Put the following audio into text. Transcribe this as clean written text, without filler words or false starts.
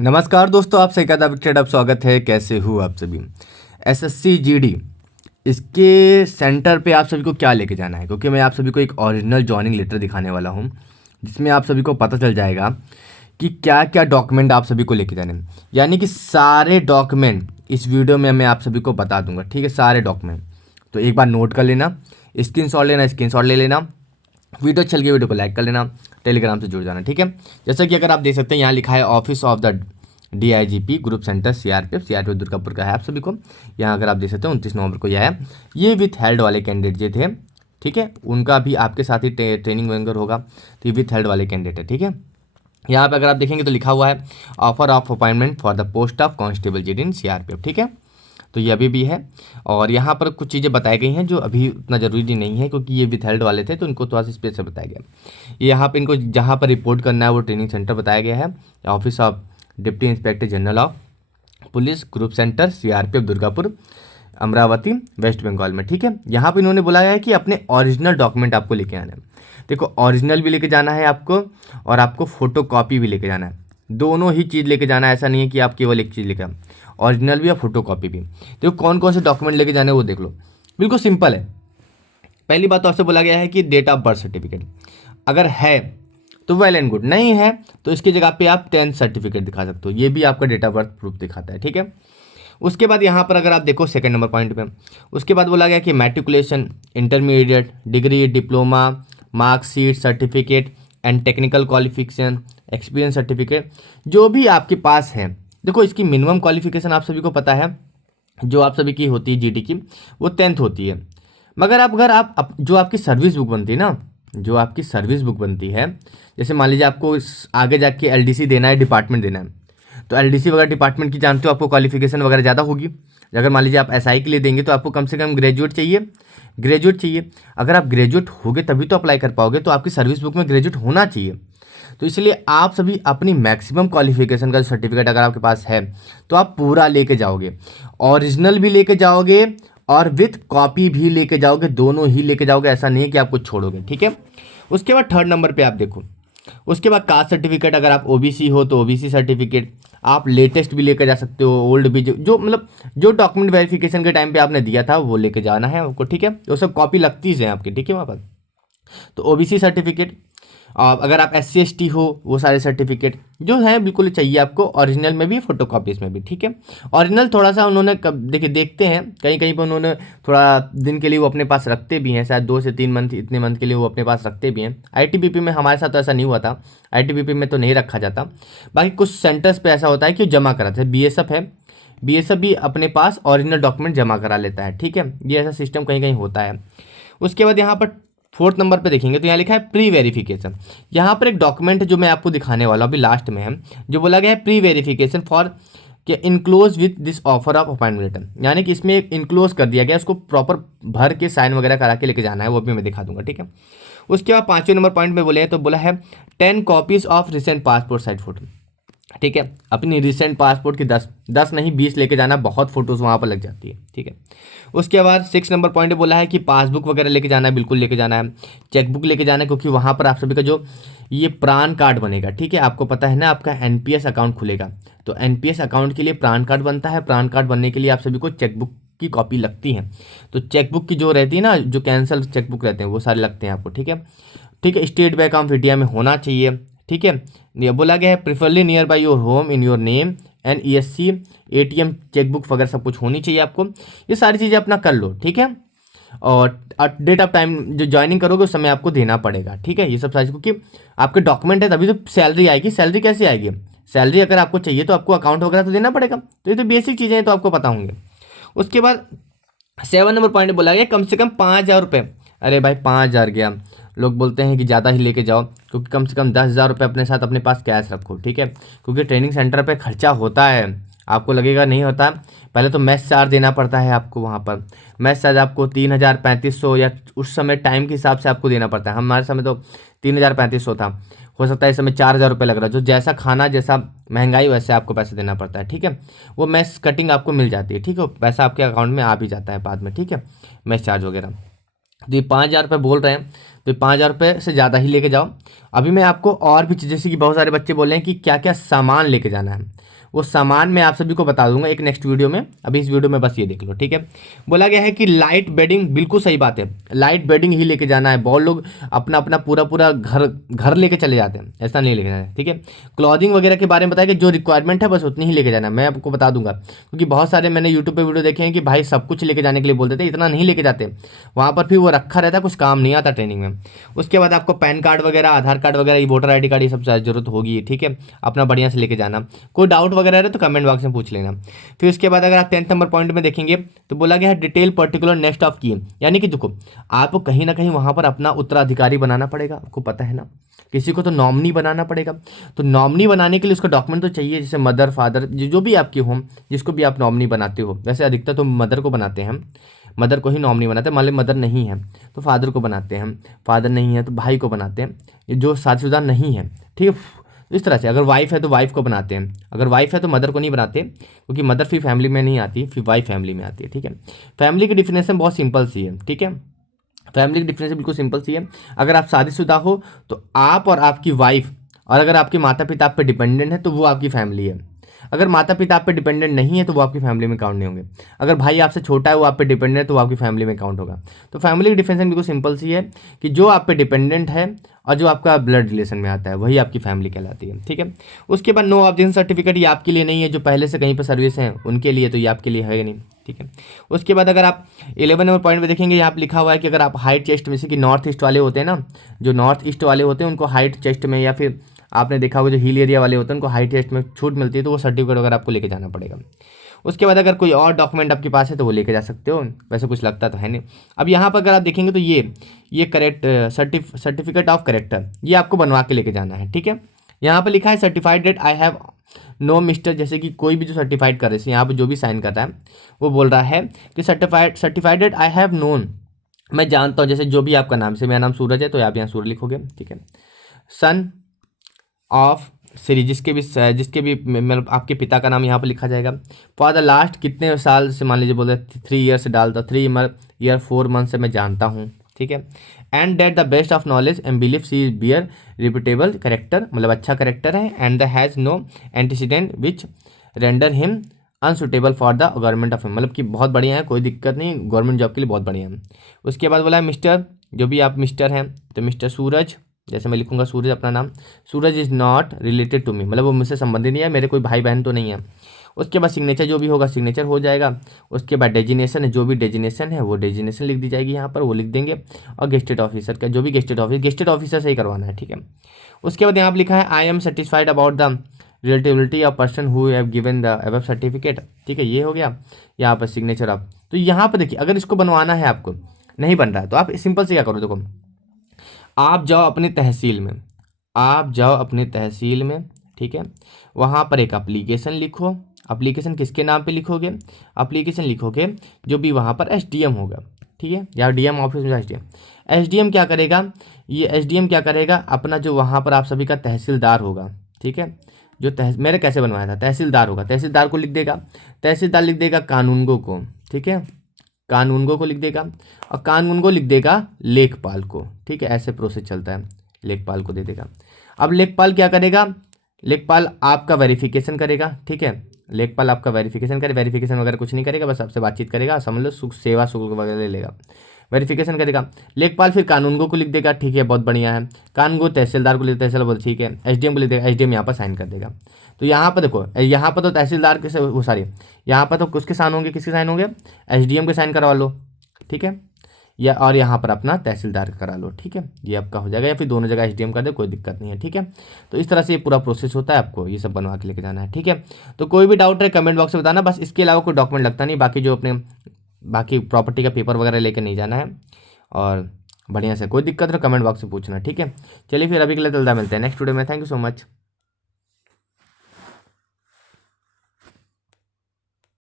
नमस्कार दोस्तों, आप सही कहा था। स्वागत है। कैसे हो आप सभी। एसएससी जीडी इसके सेंटर पे आप सभी को क्या लेके जाना है, क्योंकि मैं आप सभी को एक ओरिजिनल जॉइनिंग लेटर दिखाने वाला हूँ जिसमें आप सभी को पता चल जाएगा कि क्या क्या डॉक्यूमेंट आप सभी को लेके जाने हैं। यानी कि सारे डॉक्यूमेंट इस वीडियो में मैं आप सभी को बता दूंगा, ठीक है। सारे डॉक्यूमेंट तो एक बार नोट कर लेना, स्क्रीनशॉट ले लेना। वीडियो चल गई, वीडियो को लाइक कर लेना, टेलीग्राम से जुड़ जाना, ठीक है। जैसा कि अगर आप देख सकते हैं यहाँ लिखा है office of the DIGP group centre CRPF Durgapur का है आप सभी को। यहाँ अगर आप देख सकते हैं 29 नवंबर को यह है। ये विथ हेल्ड वाले कैंडिडेट जो थे, ठीक है, उनका भी आपके साथ ही ट्रेनिंग वगैरह होगा, तो ये विथ हेल्ड वाले कैंडिडेट है, ठीक है। यहाँ पे अगर आप देखेंगे तो लिखा हुआ है offer of appointment for the post of constable GD in CRPF, ठीक है। तो ये अभी भी है और यहाँ पर कुछ चीज़ें बताई गई हैं जो अभी उतना ज़रूरी नहीं है, क्योंकि ये विथहेल्ड वाले थे तो इनको थोड़ा सा स्पेस से बताया गया। यहाँ पे इनको जहाँ पर रिपोर्ट करना है वो ट्रेनिंग सेंटर बताया गया है, office of deputy inspector general of police group centre CRPF Durgapur Amravati West Bengal में, ठीक है। यहाँ पे इन्होंने बोला है कि अपने ओरिजिनल डॉक्यूमेंट आपको लेके आना है। देखो, ओरिजिनल भी लेके जाना है आपको और आपको फोटो कॉपी भी लेके जाना है। दोनों ही चीज़ लेके जाना है, ऐसा नहीं है कि आप केवल एक चीज़ लेके आओ, ओरिजिनल भी और फोटो कॉपी भी। देखो कौन कौन से डॉक्यूमेंट लेके जाने वो देख लो, बिल्कुल सिंपल है। पहली बात तो आपसे बोला गया है कि डेट ऑफ बर्थ सर्टिफिकेट अगर है तो वेल एंड गुड, नहीं है तो इसकी जगह पे आप 10th सर्टिफिकेट दिखा सकते हो, ये भी आपका डेट ऑफ बर्थ प्रूफ दिखाता है, ठीक है। उसके बाद यहाँ पर अगर आप देखो सेकंड नंबर पॉइंट पे, उसके बाद बोला गया कि matriculation, intermediate, degree, diploma, marksheet, certificate and technical qualification, experience certificate जो भी आपके पास है। देखो इसकी मिनिमम क्वालिफिकेशन आप सभी को पता है जो आप सभी की होती है जीडी की, वो 10th होती है। मगर अगर आप जो आपकी सर्विस बुक बनती है ना, जो आपकी सर्विस बुक बनती है, जैसे मान लीजिए आपको आगे जाके LDC देना है, डिपार्टमेंट देना है, तो LDC वगैरह डिपार्टमेंट की जानते हो आपको क्वालिफिकेशन वगैरह ज़्यादा होगी। अगर मान लीजिए आप SI के लिए देंगे तो आपको कम से कम ग्रेजुएट चाहिए। अगर आप ग्रेजुएट होगे तभी तो अप्लाई कर पाओगे, तो आपकी सर्विस बुक में ग्रेजुएट होना चाहिए। तो इसलिए आप सभी अपनी मैक्सिमम क्वालिफिकेशन का सर्टिफिकेट अगर आपके पास है तो आप पूरा लेके जाओगे, ओरिजिनल भी लेके जाओगे और विथ कॉपी भी लेके जाओगे, दोनों ही लेके जाओगे, ऐसा नहीं है कि आप कुछ छोड़ोगे, ठीक है। उसके बाद थर्ड नंबर पे आप देखो, उसके बाद कास्ट सर्टिफिकेट, अगर आप OBC हो तो OBC सर्टिफिकेट आप लेटेस्ट भी लेके जा सकते हो, ओल्ड भी, जो मतलब जो डॉक्यूमेंट वेरिफिकेशन के टाइम पे आपने दिया था वो लेके जाना है आपको, ठीक है। वो सब कॉपी लगती है आपकी, ठीक है वहाँ पर। तो OBC सर्टिफिकेट, अगर आप SC ST हो वो सारे सर्टिफिकेट जो है बिल्कुल चाहिए आपको, ओरिजिनल में भी फोटो कॉपीज में भी, ठीक है। ओरिजिनल थोड़ा सा उन्होंने देखते हैं कहीं कहीं पर उन्होंने थोड़ा दिन के लिए वो अपने पास रखते भी हैं, शायद 2 से 3 मंथ, इतने मंथ के लिए वो अपने पास रखते भी हैं। ITBP में हमारे साथ तो ऐसा नहीं हुआ था, ITBP में तो नहीं रखा जाता। बाकी कुछ सेंटर्स पर ऐसा होता है कि जमा कराते हैं। BSF है, BSF भी अपने पास ओरिजिनल डॉक्यूमेंट जमा करा लेता है, ठीक है। ये ऐसा सिस्टम कहीं कहीं होता है। उसके बाद यहाँ पर फोर्थ नंबर पे देखेंगे तो यहाँ लिखा है प्री वेरिफिकेशन। यहाँ पर एक डॉक्यूमेंट जो मैं आपको दिखाने वाला हूँ अभी लास्ट में है, जो बोला गया है प्री वेरिफिकेशन फॉर के enclose with this offer of appointment letter, यानी कि इसमें एक इनक्लोज कर दिया गया, उसको प्रॉपर भर के साइन वगैरह करा के लेके जाना है, वो भी मैं दिखा दूंगा, ठीक है। उसके बाद 5वें नंबर पॉइंट में बोले हैं तो बोला है 10 copies of recent passport size photo, ठीक है। अपनी रिसेंट पासपोर्ट की 10 नहीं 20 लेके जाना, बहुत फोटोज़ वहाँ पर लग जाती है, ठीक है। उसके बाद 6 नंबर पॉइंट बोला है कि पासबुक वगैरह लेके जाना है, बिल्कुल लेके जाना है। चेकबुक लेके जाना है, क्योंकि वहाँ पर आप सभी का जो ये प्रान कार्ड बनेगा, ठीक है। आपको पता है ना आपका NPS अकाउंट खुलेगा, तो NPS अकाउंट के लिए प्रान कार्ड बनता है। प्रान कार्ड बनने के लिए आप सभी को चेकबुक की कॉपी लगती है। तो चेकबुक की जो रहती है ना, जो कैंसल चेकबुक रहते हैं वो सारे लगते हैं आपको, ठीक है। ठीक है, स्टेट बैंक ऑफ इंडिया में होना चाहिए, ठीक है। ये बोला गया है preferably near by your home in your name and ESC ATM chequebook वगैरह सब कुछ होनी चाहिए आपको। ये सारी चीज़ें अपना कर लो, ठीक है। और डेट ऑफ टाइम जो ज्वाइनिंग करोगे उस समय आपको देना पड़ेगा, ठीक है। ये सब सारी, क्योंकि आपके डॉक्यूमेंट है तभी तो सैलरी आएगी। सैलरी कैसे आएगी? सैलरी अगर आपको चाहिए तो आपको अकाउंट वगैरह तो देना पड़ेगा, तो ये तो बेसिक चीज़ें हैं, तो आपको पता होंगे। उसके बाद 7 नंबर पॉइंट बोला गया कम से कम 5,000 रुपये। अरे भाई 5,000 गया, लोग बोलते हैं कि ज़्यादा ही लेके जाओ, क्योंकि कम से कम 10,000 रुपये अपने साथ अपने पास कैश रखो, ठीक है। क्योंकि ट्रेनिंग सेंटर पे खर्चा होता है, आपको लगेगा नहीं होता। पहले तो मेस चार्ज देना पड़ता है आपको, वहाँ पर मेस चार्ज आपको 3,000 3,500 या उस समय टाइम के हिसाब से आपको देना पड़ता है। हमारे समय तो 3,000 3,500 था, हो सकता है इस समय 4,000 रुपये लग रहा है। जो जैसा खाना जैसा महंगाई वैसे आपको पैसे देना पड़ता है, ठीक है। वो मेस कटिंग आपको मिल जाती है, ठीक है, पैसा आपके अकाउंट में आ भी जाता है बाद में, ठीक है, मेस चार्ज वगैरह। तो ये 5,000 रुपये बोल रहे हैं, तो 5,000 रुपये से ज़्यादा ही लेके जाओ। अभी मैं आपको और भी चीज़, जैसे कि बहुत सारे बच्चे बोल रहे हैं कि क्या क्या सामान लेके जाना है, वो सामान मैं आप सभी को बता दूंगा एक नेक्स्ट वीडियो में। अभी इस वीडियो में बस ये देख लो, ठीक है। बोला गया है कि लाइट बेडिंग, बिल्कुल सही बात है, लाइट बेडिंग ही लेके जाना है। बहुत लोग अपना अपना पूरा पूरा घर घर लेके चले जाते हैं, ऐसा नहीं लेके जाना है, ठीक है। क्लॉथिंग वगैरह के बारे में बताया कि जो रिक्वायरमेंट है बस उतनी ही लेके जाना है, मैं आपको बता दूंगा, क्योंकि बहुत सारे मैंने यूट्यूब पे वीडियो देखे हैं कि भाई सब कुछ लेके जाने के लिए बोलते थे, इतना नहीं लेके जाते, वहाँ पर फिर वो रखा रहता है, कुछ काम नहीं आता ट्रेनिंग में। उसके बाद आपको पैन कार्ड वगैरह, आधार कार्ड वगैरह, वोटर ID कार्ड, ये सब जरूरत होगी, ठीक है। अपना बढ़िया से लेके जाना। कोई डाउट वगैरह रहे तो कमेंट बॉक्स में पूछ लेना। फिर उसके बाद अगर आप 10th नंबर पॉइंट में देखेंगे तो बोला गया है डिटेल पर्टिकुलर नेक्स्ट ऑफ की, यानी कि देखो आपको कहीं ना कहीं वहां पर अपना उत्तराधिकारी बनाना पड़ेगा, आपको पता है ना, किसी को तो नॉमिनी बनाना पड़ेगा। तो नॉमिनी बनाने के लिए उसका डॉक्यूमेंट तो चाहिए, जैसे मदर फादर जो भी आपकी हो, जिसको भी आप नॉमिनी बनाते हो। वैसे अधिकतर तो मदर को बनाते हैं, मदर को ही नॉमिनी बनाते हैं। मान ली मदर नहीं है तो फादर को बनाते हैं, फादर नहीं है तो भाई को बनाते हैं, जो शादीशुदा नहीं है, ठीक है। इस तरह से अगर वाइफ है तो वाइफ को बनाते हैं, अगर वाइफ है तो मदर को नहीं बनाते, क्योंकि मदर फिर फैमिली में नहीं आती, फिर वाइफ फैमिली में आती है, ठीक है। फैमिली की डिफिनेशन बहुत सिंपल सी है, ठीक है। फैमिली की डिफिनेशन बिल्कुल सिंपल सी है। अगर आप शादीशुदा हो तो आप और आपकी वाइफ, और अगर आपके माता पिता आप पे डिपेंडेंट है तो वो आपकी फैमिली है। अगर माता पिता आप पे डिपेंडेंट नहीं है तो वो आपकी फैमिली में काउंट नहीं होंगे। अगर भाई आपसे छोटा है वो आप पे डिपेंडेंट है तो वो आपकी फैमिली में काउंट होगा। तो फैमिली की डिफिनेशन बिल्कुल सिंपल सी है कि जो आप पे डिपेंडेंट है और जो आपका ब्लड रिलेशन में आता है वही आपकी फैमिली कहलाती है, ठीक है। उसके बाद नो ऑब्जेक्शन सर्टिफिकेट, ये आपके लिए नहीं है, जो पहले से कहीं पर सर्विस हैं उनके लिए, तो ये आपके लिए है नहीं, ठीक है। उसके बाद अगर आप 11 नंबर पॉइंट में देखेंगे, यहाँ पे लिखा हुआ है कि अगर आप हाइट चेस्ट में से, कि नॉर्थ ईस्ट वाले होते हैं ना, जो नॉर्थ ईस्ट वाले होते हैं उनको हाइट चेस्ट में, या फिर आपने देखा होगा जो हिल एरिया वाले होते हैं उनको हाइट चेस्ट में छूट मिलती है, तो वो सर्टिफिकेट वगैरह आपको लेके जाना पड़ेगा। उसके बाद अगर कोई और डॉक्यूमेंट आपके पास है तो वो लेके जा सकते हो, वैसे कुछ लगता तो है नहीं। अब यहाँ पर अगर आप देखेंगे तो ये करेक्ट सर्टिफिकेट ऑफ करेक्टर, ये आपको बनवा के लेके जाना है, ठीक है। यहाँ पर लिखा है certified that I have know mister, जैसे कि कोई भी जो सर्टिफाइड कर रहे हैं यहाँ पर जो भी साइन कर रहा है वो बोल रहा है कि certified that I have known, मैं जानता हूँ, जैसे जो भी आपका नाम से, मेरा नाम सूरज है तो आप यहाँ सूरज लिखोगे, ठीक है। सन ऑफ श्री, जिसके भी मतलब आपके पिता का नाम यहाँ पर लिखा जाएगा। फॉर द लास्ट, कितने साल से, मान लीजिए बोल रहे 3 ईयर से डालता, 3 ईयर 4 मंथ से मैं जानता हूँ, ठीक है। And that the best of knowledge and belief she is bear reputable character, मतलब अच्छा करेक्टर है। And the has no antecedent which render him unsuitable for the government of, मतलब कि बहुत बढ़िया है, कोई दिक्कत नहीं, गवर्नमेंट जॉब के लिए बहुत बढ़िया है। उसके बाद बोला है मिस्टर, जो भी आप मिस्टर हैं तो मिस्टर सूरज, जैसे मैं लिखूंगा सूरज अपना नाम, Suraj is not related to me, मतलब वो मुझसे संबंधित नहीं है, मेरे कोई भाई बहन तो नहीं है। उसके बाद सिग्नेचर जो भी होगा सिग्नेचर हो जाएगा। उसके बाद डेजिनेशन है, जो भी डेजिनेशन है वो डेजिनेशन लिख दी जाएगी यहाँ पर, वो लिख देंगे। और गेस्टेड ऑफिसर का जो भी गेस्टेड ऑफिसर से ही करवाना है, ठीक है। उसके बाद यहाँ पर लिखा है I am satisfied about the relatability of person who have given the above certificate, ठीक है, ये हो गया। यहाँ पर सिग्नेचर ऑफ, तो यहाँ पर देखिए अगर इसको बनवाना है आपको, नहीं बन रहा है तो आप सिंपल से क्या करो, देखो आप जाओ अपनी तहसील में, आप जाओ अपनी तहसील में, ठीक है। वहाँ पर एक एप्लीकेशन लिखो, एप्लीकेशन किसके नाम पे लिखोगे, एप्लीकेशन लिखोगे जो भी वहाँ पर SDM होगा, ठीक है, या DM ऑफिस में SDM क्या करेगा, ये SDM क्या करेगा, अपना जो वहाँ पर आप सभी का तहसीलदार होगा, ठीक है, जो मेरे कैसे बनवाया था, तहसीलदार होगा, तहसीलदार को लिख देगा, तहसीलदार लिख देगा कानूनगो को, ठीक है, कानूनगो को लिख देगा, और कानूनगो लिख देगा लेखपाल को, ठीक है, ऐसे प्रोसेस चलता है, लेखपाल को दे देगा। अब लेखपाल क्या करेगा, लेखपाल आपका वेरिफिकेशन करेगा, ठीक है, लेखपाल आपका वेरिफिकेशन करे, वेरिफिकेशन वगैरह कुछ नहीं करेगा, बस आपसे बातचीत करेगा, समझ लो सुख सेवा शुल्क वगैरह ले लेगा, वेरिफिकेशन करेगा। लेखपाल फिर कानूनगो को लिख देगा, ठीक है, बहुत बढ़िया है। कानूनगो तहसीलदार को लिख, तहसीलदार बोल ठीक है, SDM को लिख देगा, SDM यहाँ पर साइन कर देगा। तो यहाँ पर देखो, यहाँ पर तो तहसीलदार के से वो सारी, यहाँ पर तो किसके साइन होंगे, किसके साइन होंगे, SDM के साइन करवा लो, ठीक है, या और यहाँ पर अपना तहसीलदार करा लो, ठीक है, ये आपका हो जाएगा, या फिर दोनों जगह SDM कर दे, कोई दिक्कत नहीं है, ठीक है। तो इस तरह से ये पूरा प्रोसेस होता है, आपको ये सब बनवा के लेके जाना है, ठीक है। तो कोई भी डाउट है कमेंट बॉक्स में बताना, बस इसके अलावा कोई डॉक्यूमेंट लगता नहीं, बाकी जो अपने बाकी प्रॉपर्टी का पेपर वगैरह लेके नहीं जाना है, और बढ़िया से कोई दिक्कत हो कमेंट बॉक्स में पूछना, ठीक है। चलिए फिर अभी के लिए चलता, मिलते हैं नेक्स्ट वीडियो में, थैंक यू सो मच।